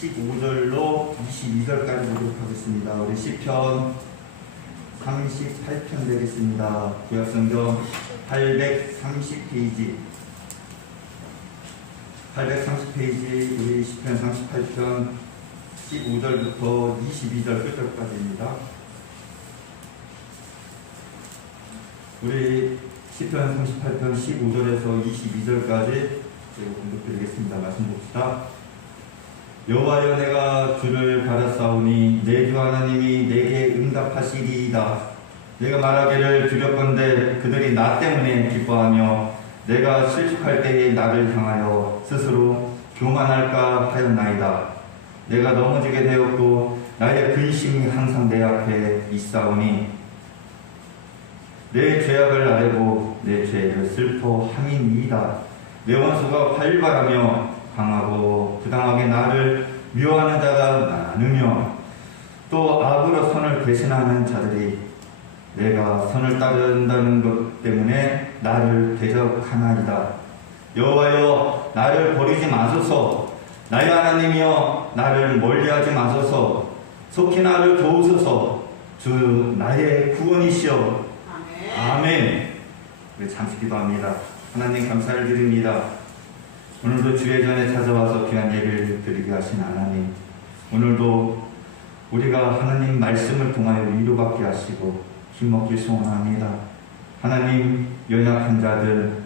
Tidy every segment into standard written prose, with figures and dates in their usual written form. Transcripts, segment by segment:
15절로 22절까지 보도록 하겠습니다. 우리 시편 38편 되겠습니다. 구약성경 830페이지 830페이지 우리 시편 38편 15절부터 22절 끝절까지입니다. 우리 시편 38편 15절에서 22절까지 공독드리겠습니다. 말씀 봅시다. 여호와여, 내가 주를 바라사오니 내 주 하나님이 내게 응답하시리이다. 내가 말하기를 두렵건대 그들이 나 때문에 기뻐하며 내가 실족할 때에 나를 향하여 스스로 교만할까 하였나이다. 내가 넘어지게 되었고 나의 근심이 항상 내 앞에 있사오니 내 죄악을 아뢰고 내 죄를 슬퍼함이니이다. 내 원수가 활발하며 강하고 부당하게 나를 미워하는 자가 많으며 또 악으로 선을 배신하는 자들이 내가 선을 따른다는 것 때문에 나를 대적하나이다. 여호와여, 나를 버리지 마소서. 나의 하나님이여, 나를 멀리하지 마소서. 속히 나를 도우소서. 주 나의 구원이시여. 아멘. 우리 잠시 기도합니다. 하나님, 감사를 드립니다. 오늘도 주의 전에 찾아와서 귀한 예배를 드리게 하신 하나님, 오늘도 우리가 하나님 말씀을 통하여 위로받게 하시고 힘먹길 소원합니다. 하나님, 연약한 자들,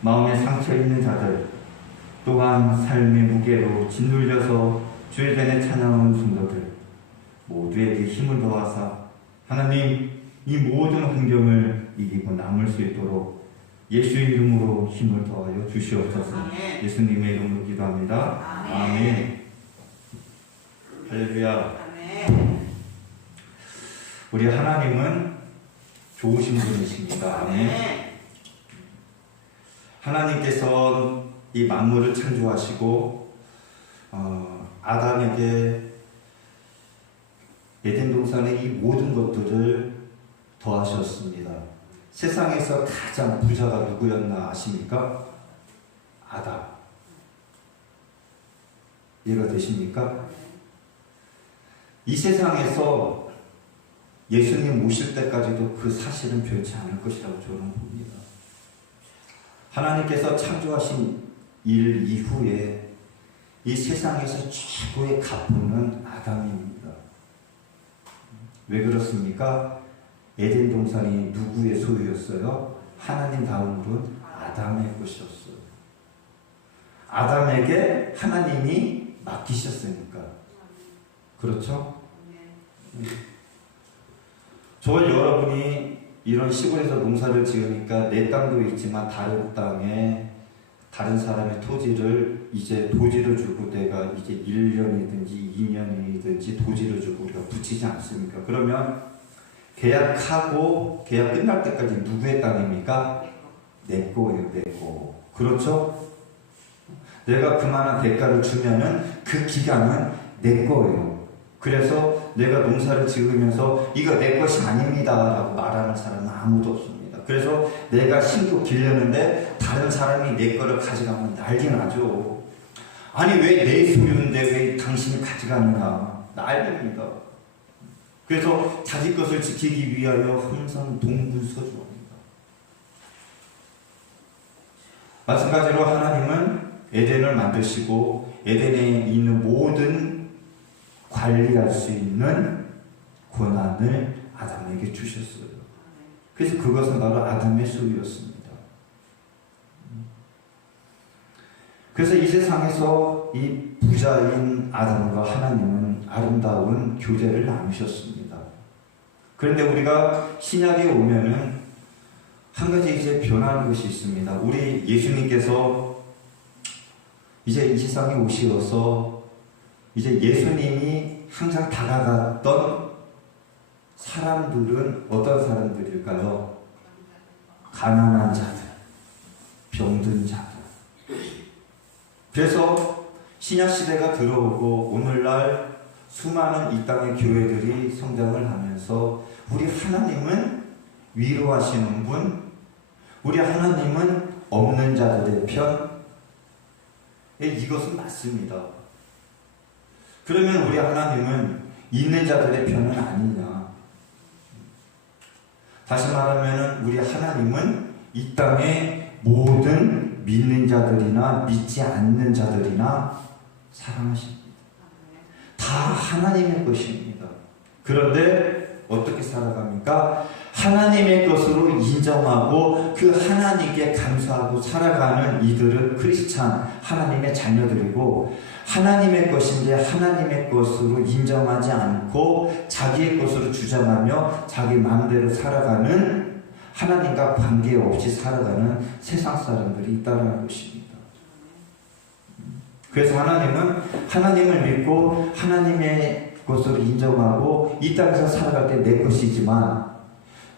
마음에 상처 있는 자들, 또한 삶의 무게로 짓눌려서 주의 전에 찬양하는 성도들 모두에게 힘을 더하사 하나님, 이 모든 환경을 이기고 남을 수 있도록 예수의 이름으로 힘을 더하여 주시옵소서. 아멘. 예수님의 이름으로 기도합니다. 아멘. 아멘. 할렐루야. 아멘. 우리 하나님은 좋으신 분이십니다. 아멘. 하나님께서 이 만물을 창조하시고 아담에게 에덴 동산의 이 모든 것들을 더하셨습니다. 세상에서 가장 부자가 누구였나 아십니까? 아담. 이해가 되십니까? 이 세상에서 예수님 오실 때까지도 그 사실은 변치 않을 것이라고 저는 봅니다. 하나님께서 창조하신 일 이후에 이 세상에서 최고의 갑부는 아담입니다. 왜 그렇습니까? 에덴 동산이 누구의 소유였어요? 하나님 다음으로는 아담의 것이었어요. 아담에게 하나님이 맡기셨으니까. 그렇죠? 저와 여러분이 이런 시골에서 농사를 지으니까 내 땅도 있지만 다른 땅에 다른 사람의 토지를 이제 도지를 주고 내가 이제 1년이든지 2년이든지 도지를 주고 우리가 붙이지 않습니까? 그러면 계약하고 계약 끝날 때까지 누구의 땅입니까? 내 거예요, 내 거. 그렇죠? 내가 그만한 대가를 주면은 그 기간은 내 거예요. 그래서 내가 농사를 지으면서 이거 내 것이 아닙니다 라고 말하는 사람은 아무도 없습니다. 그래서 내가 심고 기르는데 다른 사람이 내 거를 가져가면 난리 나죠. 아니, 왜 내 소유인데 왜 당신이 가져가느냐, 난리입니다. 그래서 자기 것을 지키기 위하여 항상 동분서주합니다. 마찬가지로 하나님은 에덴을 만드시고 에덴에 있는 모든 관리할 수 있는 권한을 아담에게 주셨어요. 그래서 그것은 바로 아담의 소유였습니다. 그래서 이 세상에서 이 부자인 아담과 하나님은 아름다운 교제를 나누셨습니다. 그런데 우리가 신약에 오면은 한 가지 이제 변하는 것이 있습니다. 우리 예수님께서 이제 이 세상에 오시어서 이제 예수님이 항상 다가갔던 사람들은 어떤 사람들일까요? 가난한 자들, 병든 자들. 그래서 신약시대가 들어오고 오늘날 수많은 이 땅의 교회들이 성장을 하면서 우리 하나님은 위로하시는 분, 우리 하나님은 없는 자들의 편. 이것은 맞습니다. 그러면 우리 하나님은 있는 자들의 편은 아니냐. 다시 말하면 우리 하나님은 이 땅의 모든 믿는 자들이나 믿지 않는 자들이나 사랑하십니다. 다 하나님의 것입니다. 그런데 어떻게 살아갑니까? 하나님의 것으로 인정하고 그 하나님께 감사하고 살아가는 이들은 크리스찬, 하나님의 자녀들이고, 하나님의 것인데 하나님의 것으로 인정하지 않고 자기의 것으로 주장하며 자기 마음대로 살아가는, 하나님과 관계없이 살아가는 세상 사람들이 있다는 것입니다. 그래서 하나님은 하나님을 믿고 하나님의 것으로 인정하고 이 땅에서 살아갈 때 내 것이지만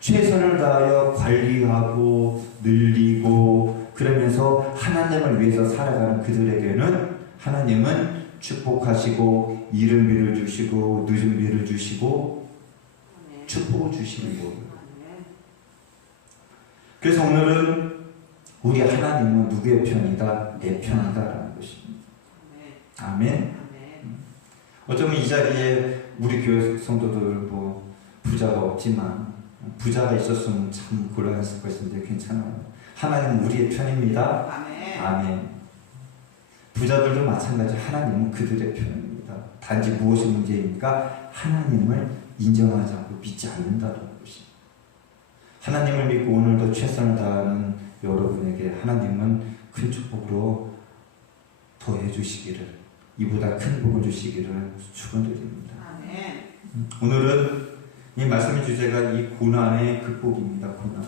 최선을 다하여 관리하고 늘리고 그러면서 하나님을 위해서 살아가는 그들에게는 하나님은 축복하시고 이른 비를 주시고 늦은 비를 주시고 축복을 주시는 거예요. 그래서 오늘은 우리 하나님은 누구의 편이다? 내 편이다라는 것입니다. 아멘. 어쩌면 이 자리에 우리 교회 성도들 뭐 부자가 없지만 부자가 있었으면 참 곤란했을 것인데 괜찮아요. 하나님은 우리의 편입니다. 아멘. 아멘. 부자들도 마찬가지. 하나님은 그들의 편입니다. 단지 무엇이 문제입니까? 하나님을 인정하지 않고 믿지 않는다는 것입니다. 하나님을 믿고 오늘도 최선을 다하는 여러분에게 하나님은 큰 축복으로 더해 주시기를, 이보다 큰 복을 주시기를 축원드립니다. 아멘. 오늘은 이 말씀의 주제가 이 고난의 극복입니다. 고난.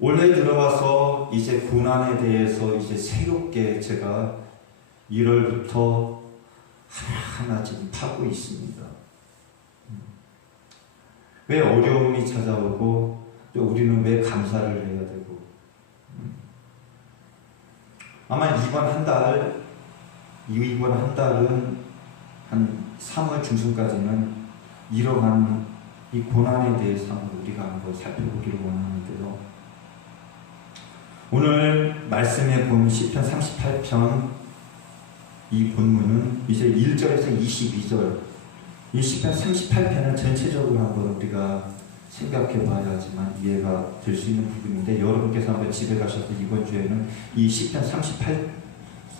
올해 들어와서 이제 고난에 대해서 이제 새롭게 제가 1월부터 하나하나 지금 파고 있습니다. 왜 어려움이 찾아오고 또 우리는 왜 감사를 해야 되고, 아마 이번 한 달은 한 3월 중순까지는 이러한 이 고난에 대해서 한번 우리가 한번 살펴보기를 원하는데요. 오늘 말씀에 본 시편 38편 이 본문은 이제 1절에서 22절, 이 시편 38편은 전체적으로 한번 우리가 생각해 봐야지만 이해가 될 수 있는 부분인데, 여러분께서 한번 집에 가셔서 이번 주에는 이 시편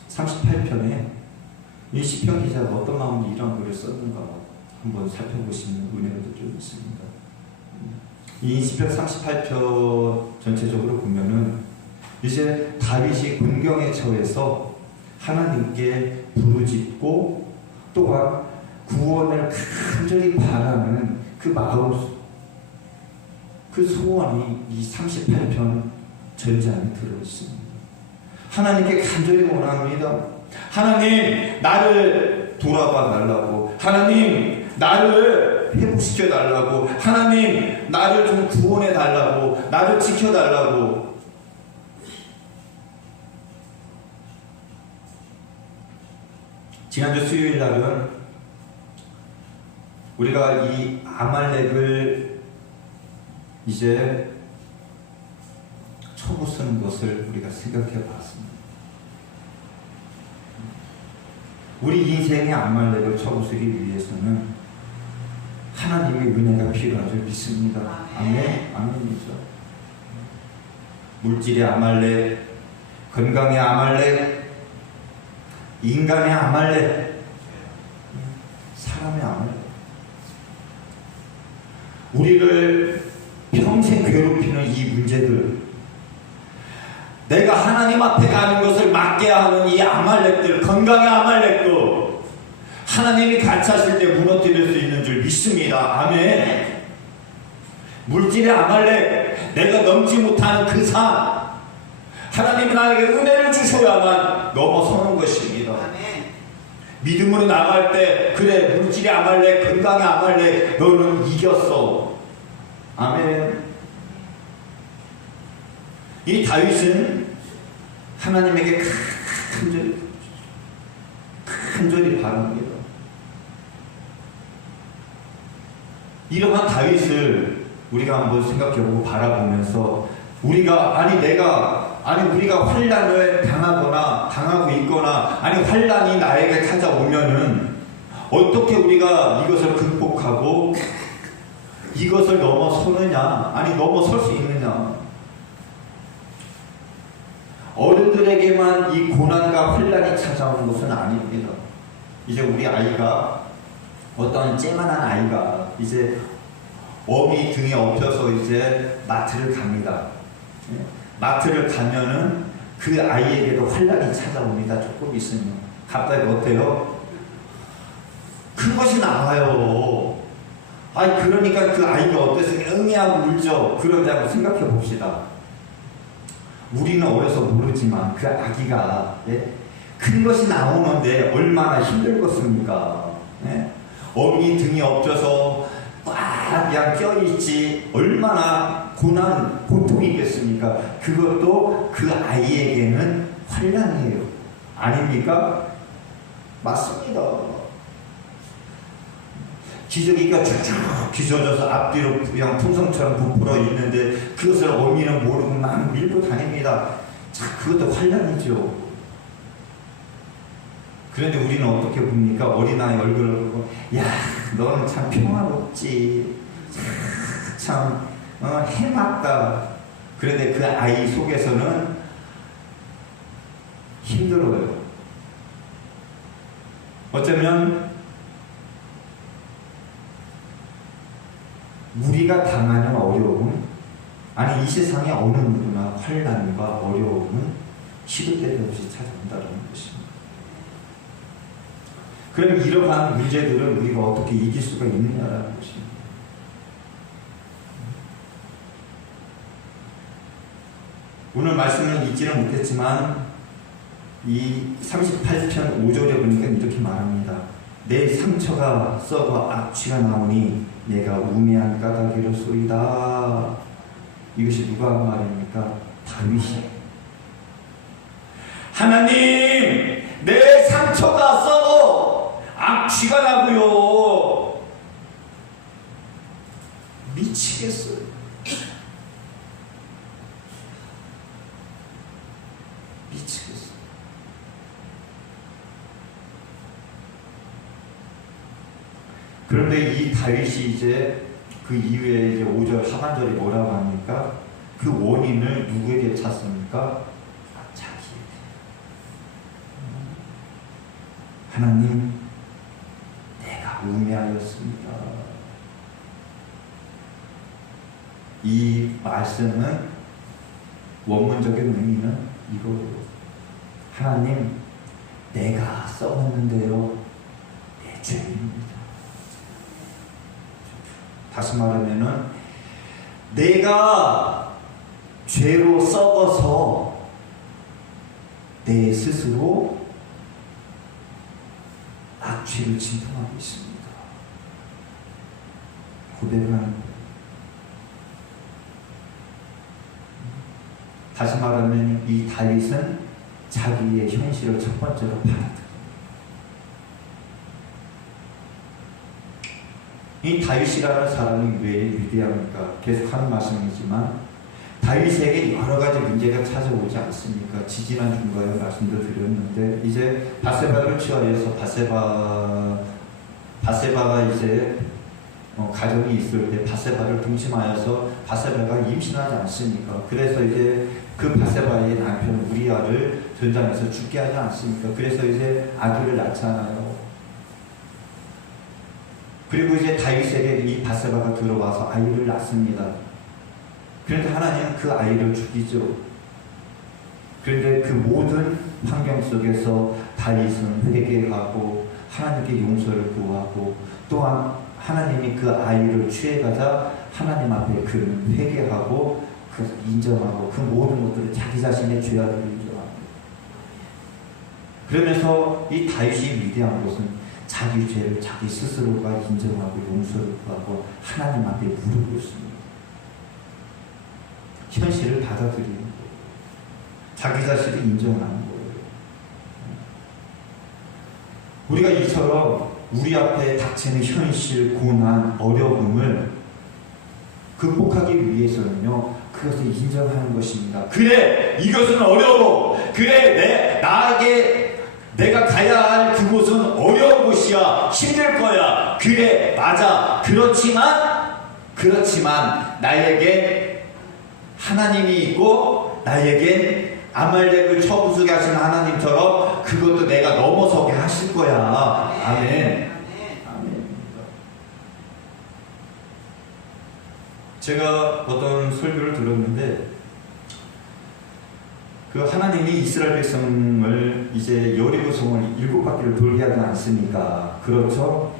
38편에 이 시편 기자가 어떤 마음으로 이런 글을 썼는가 한번 살펴보시는 은혜도 좀 있습니다. 이 시편 38편 전체적으로 보면은 이제 다윗이 곤경에 처해서 하나님께 부르짖고 또한 구원을 간절히 바라는 그 마음, 그 소원이 이 38편 전장에 들어있습니다. 하나님께 간절히 원합니다. 하나님, 나를 돌아봐 달라고. 하나님, 나를 회복시켜 달라고. 하나님, 나를 좀 구원해 달라고. 나를 지켜 달라고. 지난주 수요일 날은 우리가 이 아말렉을 이제 초보 쓰는 것을 우리가 생각해 봤습니다. 우리 인생의 아말렉을 초보 쓰기 위해서는 하나님의 은혜가 필요한 줄 믿습니다. 아멘. 아멘이죠. 물질의 아말렉, 건강의 아말렉, 인간의 아말렉, 사람의 아말렉, 우리를 평생 괴롭히는 이 문제들, 내가 하나님 앞에 가는 것을 막게 하는 이 아말렉들, 건강의 아말렉도 하나님이 같이 하실 때 무너뜨릴 수 있는 줄 믿습니다. 아멘. 물질의 아말렉, 내가 넘지 못하는 그 산, 하나님이 나에게 은혜를 주셔야만 넘어서는 것입니다. 아멘. 믿음으로 나갈 때, 그래, 물질의 아말렉, 건강의 아말렉, 너는 이겼어. 아멘. 이 다윗은 하나님에게 간절히 바랍니다. 이러한 다윗을 우리가 한번 생각해보고 바라보면서 우리가, 아니 내가 아니 우리가 환난을 당하고 있거나 아니 환난이 나에게 찾아오면은 어떻게 우리가 이것을 극복하고 이것을 넘어서느냐, 아니 넘어설 수 있느냐. 어른들에게만 이 고난과 환난이 찾아오는 것은 아닙니다. 이제 우리 아이가 어떤 쬐만한 아이가 이제 어미 등에 업혀서 이제 마트를 갑니다. 마트를 가면은 그 아이에게도 환난이 찾아옵니다. 조금 있으면 갑자기 어때요? 큰 것이 나와요. 아니 그러니까 그 아이가 어땠으면 응애하고 울죠. 그러자고 생각해 봅시다. 우리는 어려서 모르지만 그 아기가 큰 것이 나오는데 얼마나 힘들겠습니까? 어미 등이 엎져서 꽉 그냥 껴있지 얼마나 고통이겠습니까? 그것도 그 아이에게는 환난이에요. 아닙니까? 맞습니다. 기저귀가 쭉쭉 뒤져져서 앞뒤로 그냥 풍선처럼 부풀어 있는데 그것을 어미는 모르고 막 밀고 다닙니다. 자, 그것도 환난이죠. 그런데 우리는 어떻게 봅니까? 어린아이 얼굴을 보고 야 너는 참 평화롭지, 참 해맑다. 그런데 그 아이 속에서는 힘들어요. 어쩌면 우리가 당하는 어려움, 아니 이 세상의 어느 누구나 환난과 어려움은 시도 때도 없이 찾아온다는 것입니다. 그럼 이러한 문제들을 우리가 어떻게 이길 수가 있느냐라는 것입니다. 오늘 말씀은 읽지는 못했지만 이 38편 5절에 보니까 이렇게 말합니다. 내 상처가 썩어 악취가 나오니 내가 우매한 까닭이로소이다. 이것이 누가 한 말입니까? 다윗이. 하나님, 내 상처가 썩어 악취가 나고요. 미치겠어요. 미치겠어요. 그런데 이 다윗이 이제 그 이후에 이제 5절 하반절이 뭐라고 합니까? 그 원인을 누구에게 찾습니까? 자기에게. 하나님, 내가 우매하였습니다. 이 말씀은 원문적인 의미는 이거예요. 하나님, 내가 썩었는데요, 내 죄입니다. 다시 말하면은 내가 죄로 썩어서 내 스스로 악취를 진통하고 있습니다. 고백을 하는 거예요. 다시 말하면 이 다윗은 자기의 현실을 첫 번째로 받아들입니다. 이 다윗이라는 사람이 왜 위대합니까? 계속 하는 말씀이지만 다윗에게 여러 가지 문제가 찾아오지 않습니까? 지지난 중간에 말씀도 드렸는데 이제 바세바를 취하여서 바세바가 이제 가정이 있을 때 바세바를 동침하여서 바세바가 임신하지 않습니까? 그래서 이제 그 바세바의 남편 우리아를 전장에서 죽게 하지 않습니까? 그래서 이제 아기를 낳잖아요. 그리고 이제 다윗에게 이 바세바가 들어와서 아이를 낳습니다. 그런데 하나님은 그 아이를 죽이죠. 그런데 그 모든 환경 속에서 다윗은 회개하고 하나님께 용서를 구하고 또한 하나님이 그 아이를 취해가자 하나님 앞에 그는 회개하고 그 인정하고 그 모든 것들을 자기 자신의 죄악을 인정합니다. 그러면서 이 다윗이 위대한 것은 자기 죄를 자기 스스로가 인정하고 용서를 구하고 하나님 앞에 무릎 꿇습니다. 현실을 받아들이는 거예요. 자기 자신을 인정하는 거예요. 우리가 이처럼 우리 앞에 닥치는 현실, 고난, 어려움을 극복하기 위해서는요, 그것을 인정하는 것입니다. 그래, 이것은 어려워. 그래, 내가 가야 할 그곳은 어려운 곳이야. 힘들 거야. 그래, 맞아. 그렇지만 나에게 하나님이 있고 나에겐 아말렉을 쳐부수게 하신 하나님처럼 그것도 내가 넘어서게 하실 거야. 아멘. 아멘. 제가 어떤 설교를 들었는데 그 하나님이 이스라엘 백성을 이제 여리고성을 7바퀴를 돌게 하지 않습니까? 그렇죠?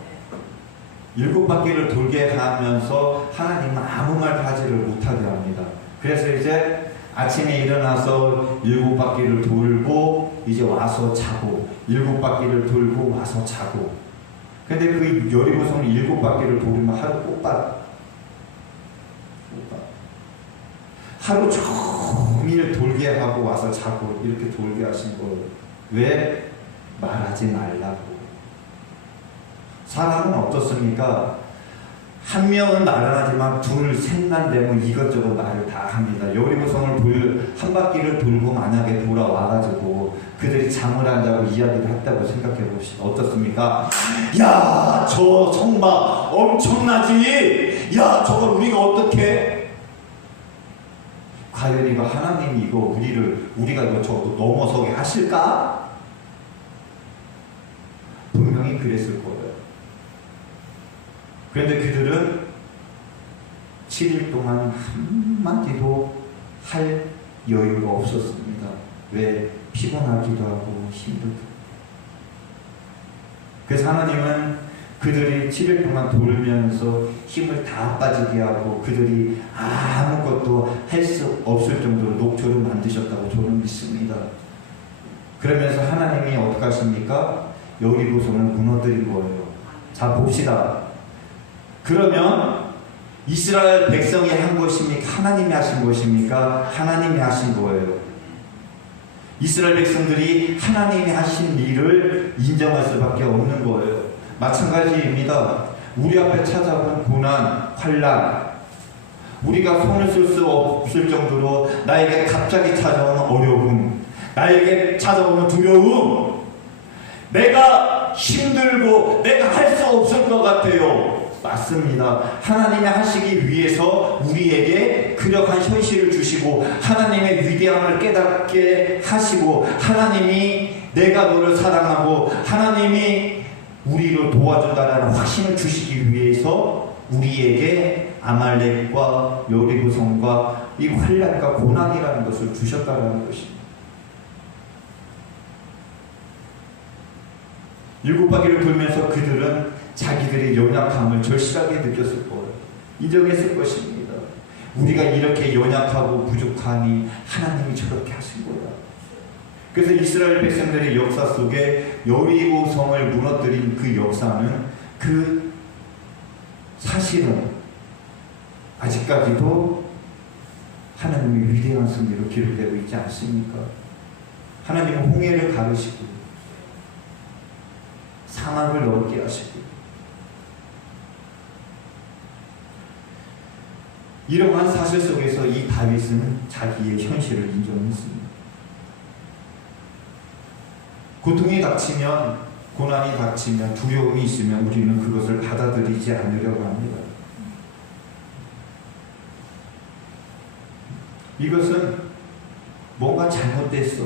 7바퀴를 돌게 하면서 하나님은 아무 말 하지를 못하게 합니다. 그래서 이제 아침에 일어나서 7바퀴를 돌고 이제 와서 자고 7바퀴를 돌고 와서 자고. 근데 그 여리고성을 7바퀴를 돌으면 하루 꽃밭 하루 종일 돌게 하고 와서 자고 이렇게 돌게 하신 거예요. 왜? 말하지 말라고. 사람은 어떻습니까? 한 명은 말을 하지만 둘, 셋만 되면 이것저것 말을 다 합니다. 여리고성을 한 바퀴를 돌고 만약에 돌아와가지고 그들이 잠을 안 자고 이야기를 했다고 생각해 봅시다. 어떻습니까? 야, 저 성막 엄청나지? 야, 저걸 우리가 어떻게? 과연 이거 하나님이 이거 우리가 이거 저거 넘어서게 하실까? 분명히 그랬을 거예요. 그런데 그들은 7일 동안 한마디도 할 여유가 없었습니다. 왜? 피곤하기도 하고 힘들고. 그래서 하나님은 그들이 7일 동안 돌면서 힘을 다 빠지게 하고 그들이 아무것도 할 수 없을 정도로 녹초를 만드셨다고 저는 믿습니다. 그러면서 하나님이 어떻게 하십니까? 여리고성을 무너뜨린 거예요. 자, 봅시다. 그러면 이스라엘 백성이 한 것입니까? 하나님이 하신 것입니까? 하나님이 하신 거예요. 이스라엘 백성들이 하나님이 하신 일을 인정할 수밖에 없는 거예요. 마찬가지입니다. 우리 앞에 찾아온 고난, 환난, 우리가 손을 쓸 수 없을 정도로 나에게 갑자기 찾아오는 어려움, 나에게 찾아오는 두려움, 내가 힘들고 내가 할 수 없을 것 같아요. 맞습니다. 하나님이 하시기 위해서 우리에게 그러한 현실을 주시고 하나님의 위대함을 깨닫게 하시고 하나님이 내가 너를 사랑하고 하나님이 우리를 도와준다는 확신을 주시기 위해서 우리에게 아말렉과 여리고성과 이 환난과 고난이라는 것을 주셨다는 것입니다. 7바퀴를 돌면서 그들은 자기들의 연약함을 절실하게 느꼈을 거예요. 인정했을 것입니다. 우리가 이렇게 연약하고 부족하니 하나님이 저렇게 하신 거야. 그래서 이스라엘 백성들의 역사 속에 여리고성을 무너뜨린 그 역사는 그 사실은 아직까지도 하나님의 위대한 승리로 기록되고 있지 않습니까? 하나님은 홍해를 가르시고 사막을 넓게 하시고 이러한 사실 속에서 이 다윗은 자기의 현실을 인정했습니다. 고통이 닥치면, 고난이 닥치면, 두려움이 있으면 우리는 그것을 받아들이지 않으려고 합니다. 이것은 뭔가 잘못됐어.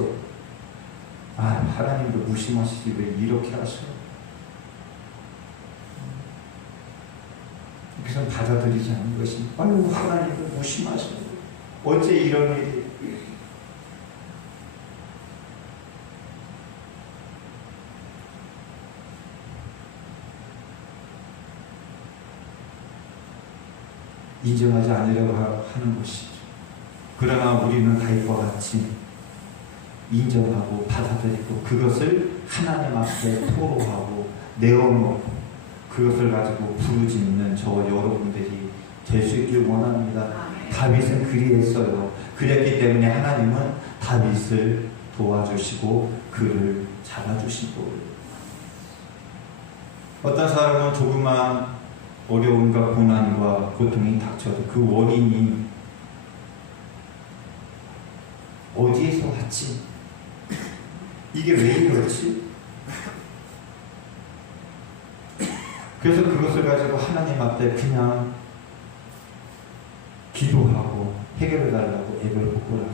아, 하나님도 무심하시지 왜 이렇게 하셔? 그래서 받아들이지 않는 것입니다. 아유, 하나님도 무심하셔. 어째 이런 일이? 인정하지 않으려고 하는 것이죠. 그러나 우리는 다윗과 같이 인정하고 받아들이고 그것을 하나님 앞에 토로하고 내어놓고 그것을 가지고 부르짖는 저와 여러분들이 될 수 있길 원합니다. 다윗은 그리했어요. 그랬기 때문에 하나님은 다윗을 도와주시고 그를 잡아주신 거예요. 어떤 사람은 조그만 어려움과 고난과 고통이 닥쳐도 그 원인이 어디에서 왔지? 이게 왜 이렇지? 그래서 그것을 가지고 하나님 앞에 그냥 기도하고 해결해 달라고 애를 먹고라.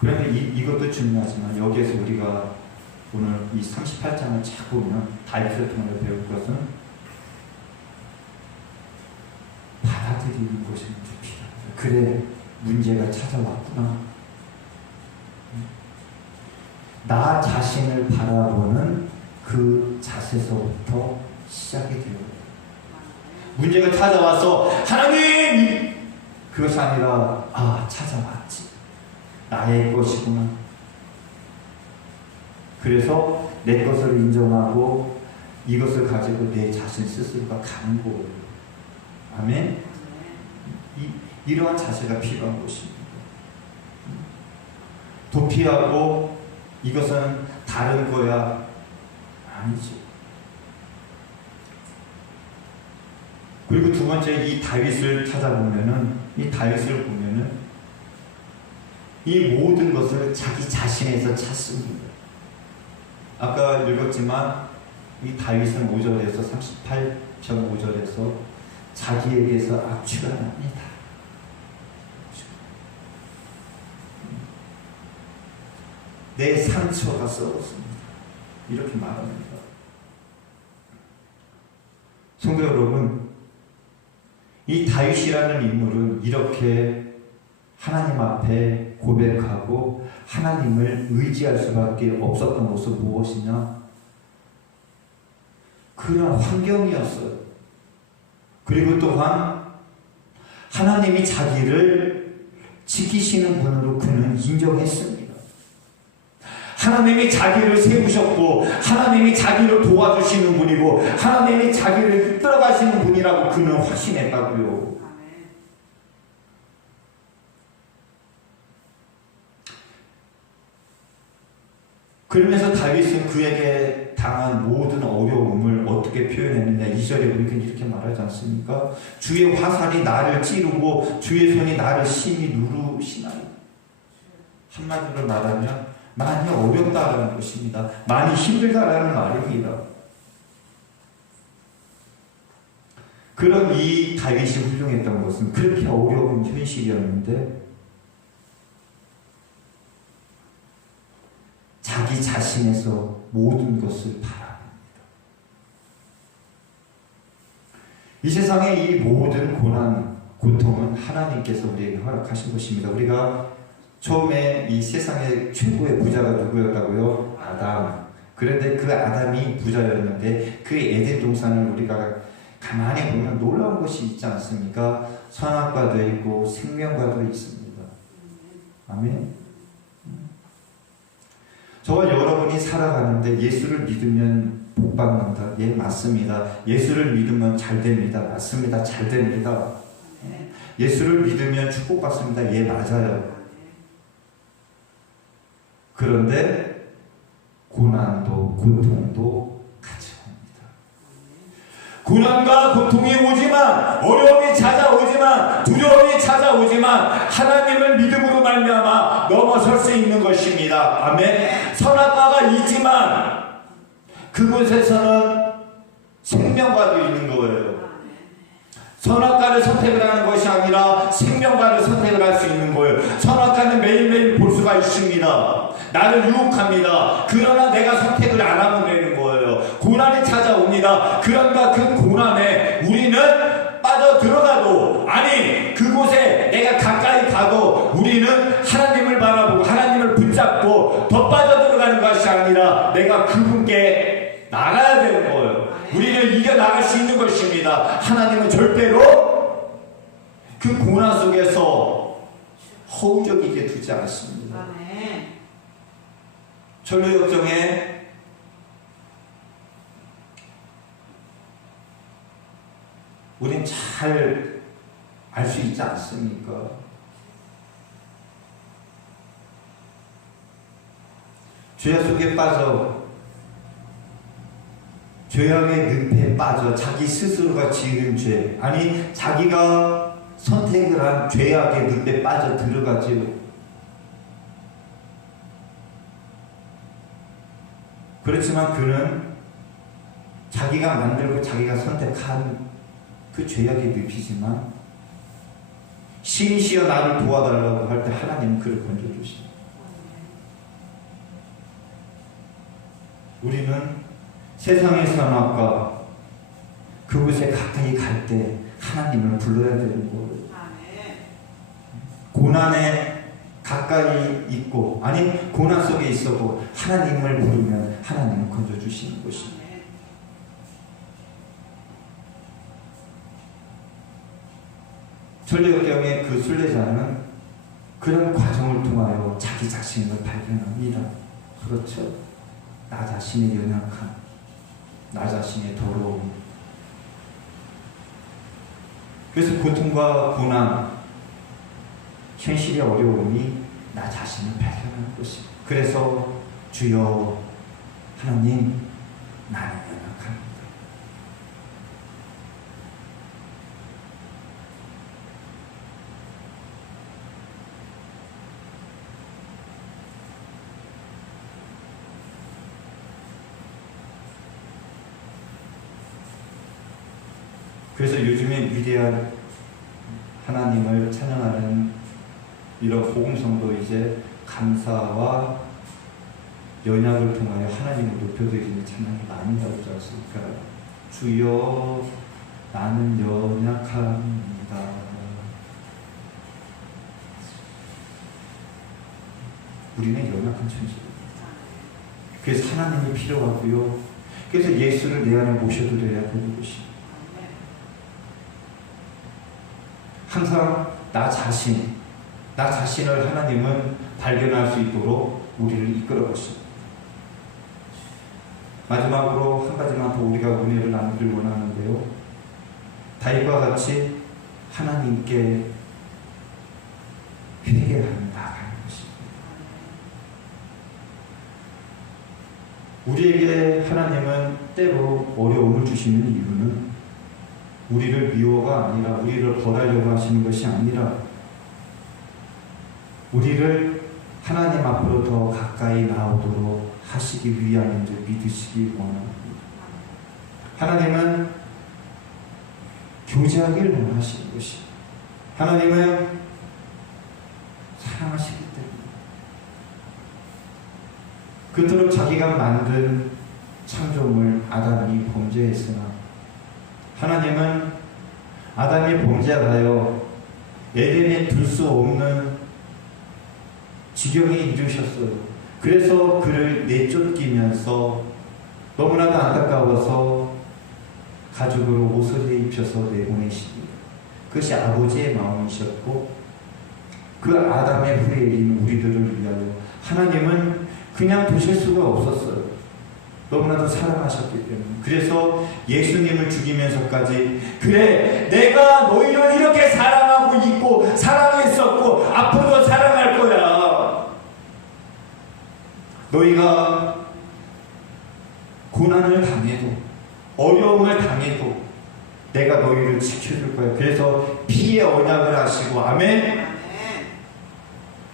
그런데 이것도 중요하지만 여기에서 우리가 오늘 이 38장을 쫙 보면 다윗을 통해 배울 것은 받아들이는 것이 필요합니다. 그래, 문제가 찾아왔구나. 나 자신을 바라보는 그 자세서부터 시작이 되어요. 문제가 찾아와서 하나님! 그것이 아니라 찾아왔지. 나의 것이구나. 그래서 내 것을 인정하고 이것을 가지고 내 자신 스스로가 가는 거예요. 아멘? 이러한 자세가 필요한 것입니다. 도피하고 이것은 다른 거야. 아니죠. 그리고 두 번째, 이 다윗을 찾아보면은, 이 모든 것을 자기 자신에서 찾습니다. 아까 읽었지만 이 다윗은 5절에서 38편 5절에서 자기에게서 악취가 납니다. 내 상처가 썩었습니다. 이렇게 말합니다. 성도 여러분, 이 다윗이라는 인물은 이렇게 하나님 앞에 고백하고 하나님을 의지할 수밖에 없었던 것은 무엇이냐? 그런 환경이었어요. 그리고 또한 하나님이 자기를 지키시는 분으로 그는 인정했습니다. 하나님이 자기를 세우셨고 하나님이 자기를 도와주시는 분이고 하나님이 자기를 이끌어가시는 분이라고 그는 확신했다고요. 그러면서 다윗은 그에게 당한 모든 어려움을 어떻게 표현했느냐. 2절에 우리가 이렇게 말하지 않습니까? 주의 화살이 나를 찌르고 주의 손이 나를 심히 누르시나요? 한마디로 말하면 많이 어렵다라는 것입니다. 많이 힘들다라는 말입니다. 그런 이 다윗이 훌륭했던 것은 그렇게 어려운 현실이었는데 자기 자신에서 모든 것을 바라봅니다. 이 세상의 이 모든 고난, 고통은 하나님께서 우리에게 허락하신 것입니다. 우리가 처음에 이 세상의 최고의 부자가 누구였다고요? 아담. 그런데 그 아담이 부자였는데 그 에덴 동산을 우리가 가만히 보면 놀라운 것이 있지 않습니까? 선악과도 있고 생명과도 있습니다. 아멘. 저와 여러분이 살아가는데 예수를 믿으면 복 받는다. 예, 맞습니다. 예수를 믿으면 잘 됩니다. 맞습니다. 잘 됩니다. 예수를 믿으면 축복받습니다. 예, 맞아요. 그런데 고난도 고통도 같이 옵니다. 고난과 고통이 오지만, 어려움이 찾아오지만, 두려움이 찾아오지만 하나님을 믿음으로 말미암아 넘어설 수 있는 것입니다. 아멘. 선악과가 있지만 그곳에서는 생명과도 있는 거예요. 선악과를 선택을 하는 것이 아니라 생명과를 선택을 할 수 있는 거예요. 선악과는 매일매일 볼 수가 있습니다. 나를 유혹합니다. 그러나 내가 선택을 안 하면 되는 거예요. 고난이 찾아옵니다. 그런가 그 고난에 우리는 빠져 들어가도, 아니 그곳에 내가 가까이 가도 우리는 하나님을 바라보고 하나님을 붙잡고 더 빠져 들어가는 것이 아니라 내가 그분께 나가야 되는 거예요. 우리는 이겨나갈 수 있는 것입니다. 하나님은 절대로 그 고난 속에서 허우적이게 두지 않습니다. 전류 역정에 우린 잘 알 수 있지 않습니까? 죄 속에 빠져 죄악의 늪에 빠져 자기 스스로가 지은 죄, 아니 자기가 선택을 한 죄악의 늪에 빠져 들어가지요. 그렇지만 그는 자기가 만들고 자기가 선택한 그 죄악의 늪이지만 신이시여 나를 도와달라고 할 때 하나님은 그를 건져주십니다. 우리는 세상의 산악과 그곳에 가까이 갈 때 하나님을 불러야 되는 거예요. 고난에 가까이 있고 아니 고난 속에 있어도 하나님을 부르면 하나님은 건져주시는 것입니다. 천리역경의 그 순례자는 그런 과정을 통하여 자기 자신을 발견합니다. 그렇죠. 나 자신의 연약함, 나 자신의 더러움. 그래서 고통과 고난, 현실의 어려움이 나 자신을 발견하는 것입니다. 그래서 주여 하나님 나는 연약합니다. 그래서 요즘에 위대한 하나님을 찬양하는 이런 복음성도 이제 감사와 연약을 통하여 하나님을 높여드리는 찬양이 많이 나오지 않습니까? 주여 나는 연약합니다. 우리는 연약한 존재입니다. 그래서 하나님이 필요하고요. 그래서 예수를 내 안에 모셔드려야 되는 것입니다. 항상 나 자신을 하나님은 발견할 수 있도록 우리를 이끌어 보십니다. 마지막으로 한 가지만 더 우리가 은혜를 나누길 원하는데요. 다윗과 같이 하나님께 회개하며 나아가는 것입니다. 우리에게 하나님은 때로 어려움을 주시는 이유는 우리를 미워가 아니라 우리를 벌하려고 하시는 것이 아니라 우리를 하나님 앞으로 더 가까이 나오도록 하시기 위함인 줄 믿으시기 원합니다. 하나님은 교제하기를 원하시는 것입니다. 하나님은 사랑하시기 때문에 그토록 자기가 만든 창조물 아담이 범죄했으나 하나님은 아담이 범죄하여 에덴에 둘 수 없는 지경에 이르셨어요. 그래서 그를 내쫓기면서 너무나도 안타까워서 가죽으로 옷을 입혀서 내보내십니다. 그것이 아버지의 마음이셨고 그 아담의 후예인 우리들을 위하여 하나님은 그냥 두실 수가 없었어요. 너무나도 사랑하셨기 때문에. 그래서 예수님을 죽이면서까지 그래 내가 너희를 이렇게 사랑하고 있고 사랑했었고 앞으로도 사랑할 거야. 너희가 고난을 당해도 어려움을 당해도 내가 너희를 지켜줄 거야. 그래서 피의 언약을 하시고 아멘.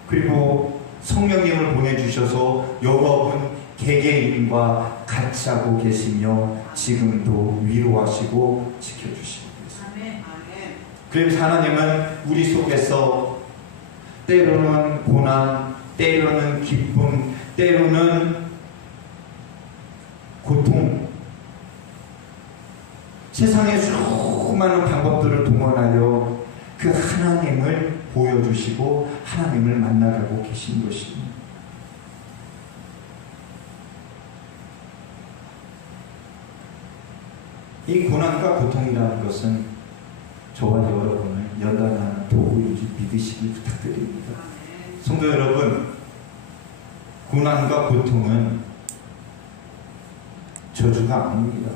그리고 성령님을 보내주셔서 여러분 개개인과 같이 하고 계시며 지금도 위로하시고 지켜주시고 있습니다. 그래서 하나님은 우리 속에서 때로는 고난, 때로는 기쁨, 때로는 고통, 세상의 수많은 방법들을 동원하여 그 하나님을 보여주시고 하나님을 만나가고 계신 것입니다. 이 고난과 고통이라는 것은 저와 여러분을 연단하는 도구인 줄 믿으시길 부탁드립니다. 성도 여러분, 고난과 고통은 저주가 아닙니다.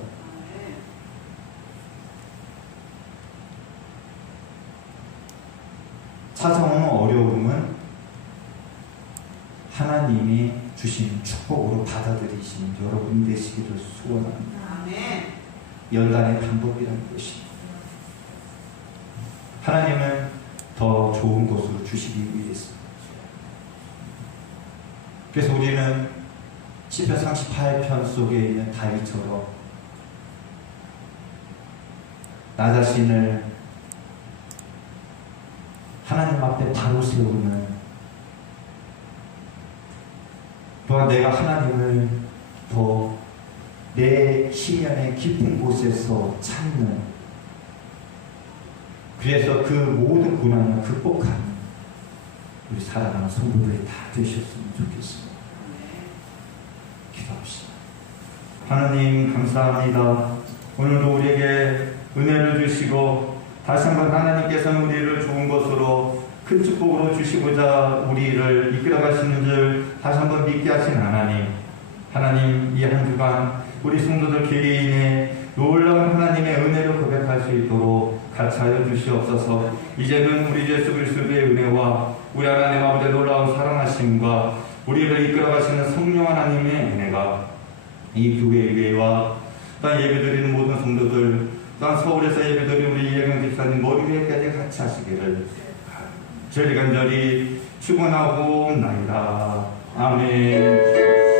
찾아오는 어려움은 하나님이 주신 축복으로 받아들이시는 여러분이 되시기를 소원합니다. 연단의 방법이라는 것입니다. 하나님은 더 좋은 곳으로 주시기 위해서. 그래서 우리는 시편 38편 속에 있는 다윗처럼 나 자신을 하나님 앞에 바로 세우는, 또한 내가 하나님을 더 내 심연의 깊은 곳에서 찾는, 그래서 그 모든 고난을 극복하는 우리 사랑하는 성도들이 다 되셨으면 좋겠습니다. 기도합시다. 하나님 감사합니다. 오늘도 우리에게 은혜를 주시고 다시 한번 하나님께서는 우리를 좋은 것으로 큰 축복으로 주시고자 우리를 이끌어 가시는 줄 다시 한번 믿게 하신 하나님, 이 한 주간 우리 성도들 개개인의 놀라운 하나님의 은혜를 고백할 수 있도록 같이하여 주시옵소서. 이제는 우리 예수 그리스도의 은혜와 우리 하나님 아버지의 놀라운 사랑하심과 우리를 이끌어 가시는 성령 하나님의 은혜가 이 교회와 또한 예배드리는 모든 성도들, 또한 서울에서 예배드리는 우리 이혜경 집사님 머리 위에까지 같이 하시기를 저리 간절히 축원하옵나이다. 아멘.